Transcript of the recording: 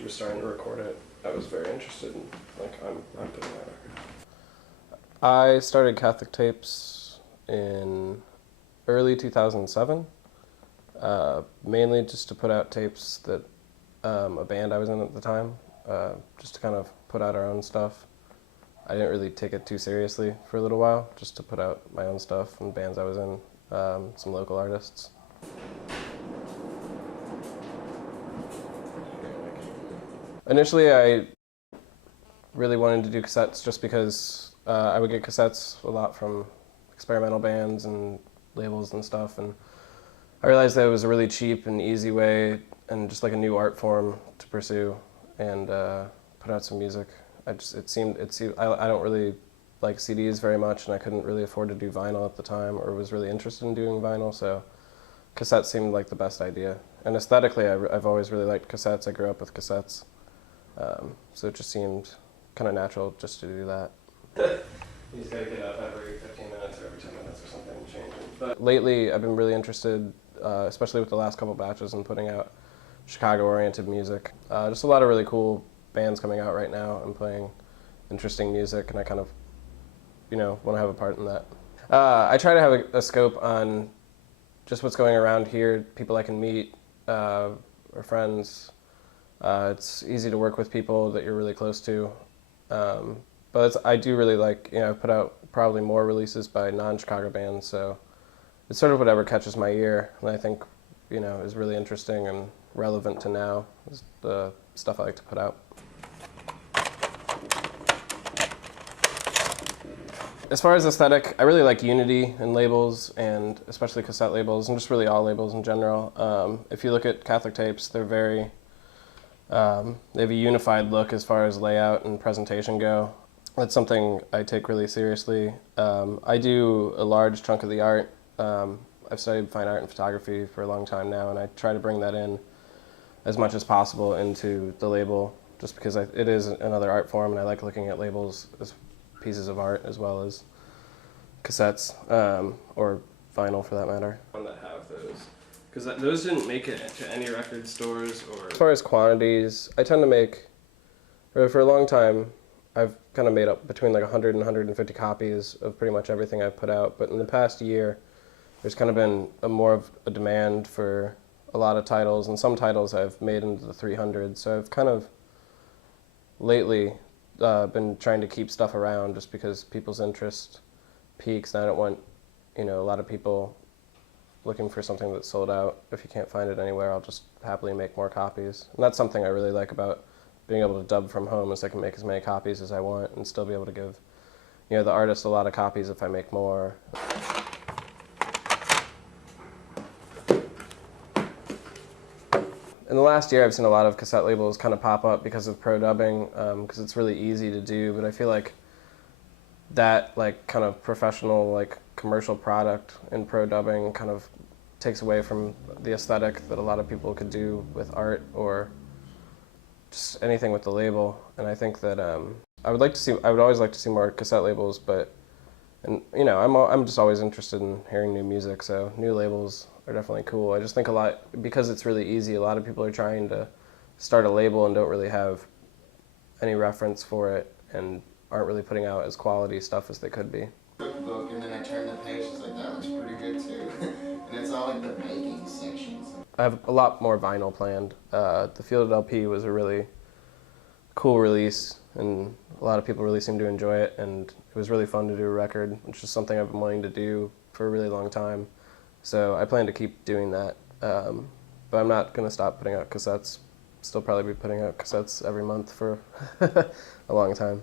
she was starting to record it, I was very interested in, like, I'm putting that record. I started Catholic Tapes in early 2007, mainly just to put out tapes that a band I was in at the time, just to kind of put out our own stuff. I didn't really take it too seriously for a little while, just to put out my own stuff and bands I was in, some local artists. Initially, I really wanted to do cassettes just because I would get cassettes a lot from experimental bands and labels and stuff, and I realized that it was a really cheap and easy way and just like a new art form to pursue and put out some music. I don't really like CDs very much, and I couldn't really afford to do vinyl at the time, or was really interested in doing vinyl, so cassettes seemed like the best idea. And aesthetically, I've always really liked cassettes. I grew up with cassettes, so it just seemed kind of natural just to do that. You just gotta get up every 15 minutes or every 10 minutes or something and change it. But lately, I've been really interested, especially with the last couple batches, in putting out Chicago-oriented music. Just a lot of really cool bands coming out right now and playing interesting music, and I kind of, want to have a part in that. I try to have a scope on just what's going around here, people I can meet, or friends. It's easy to work with people that you're really close to. But I do really like, I've put out probably more releases by non-Chicago bands, so it's sort of whatever catches my ear, and I think, is really interesting and relevant to now, is the stuff I like to put out. As far as aesthetic, I really like unity in labels, and especially cassette labels, and just really all labels in general. If you look at Catholic Tapes, they're very, they have a unified look as far as layout and presentation go. That's something I take really seriously. I do a large chunk of the art. I've studied fine art and photography for a long time now, and I try to bring that in as much as possible into the label, just because it is another art form, and I like looking at labels as pieces of art as well as cassettes, or vinyl for that matter. That have those, because those didn't make it to any record stores. Or as far as quantities, I tend to make, for a long time, I've kind of made up between like 100 and 150 copies of pretty much everything I've put out, but in the past year, there's kind of been more of a demand for a lot of titles, and some titles I've made into the 300s, so I've kind of lately been trying to keep stuff around just because people's interest peaks, and I don't want, a lot of people looking for something that's sold out. If you can't find it anywhere, I'll just happily make more copies. And that's something I really like about being able to dub from home, is I can make as many copies as I want and still be able to give, the artist a lot of copies if I make more. In the last year, I've seen a lot of cassette labels kind of pop up because of pro dubbing, because it's really easy to do, but I feel like that kind of professional, commercial product in pro dubbing kind of takes away from the aesthetic that a lot of people could do with art or just anything with the label. And I think that I would always like to see more cassette labels, I'm just always interested in hearing new music, so new labels are definitely cool. I just think because it's really easy, a lot of people are trying to start a label and don't really have any reference for it and aren't really putting out as quality stuff as they could be. Book, and then I turn the page, it's like, that looks pretty good too. And it's all in the making sections. I have a lot more vinyl planned. The Fielded LP was a really cool release, and a lot of people really seemed to enjoy it, and it was really fun to do a record, which is something I've been wanting to do for a really long time. So I plan to keep doing that, but I'm not going to stop putting out cassettes. Still probably be putting out cassettes every month for a long time.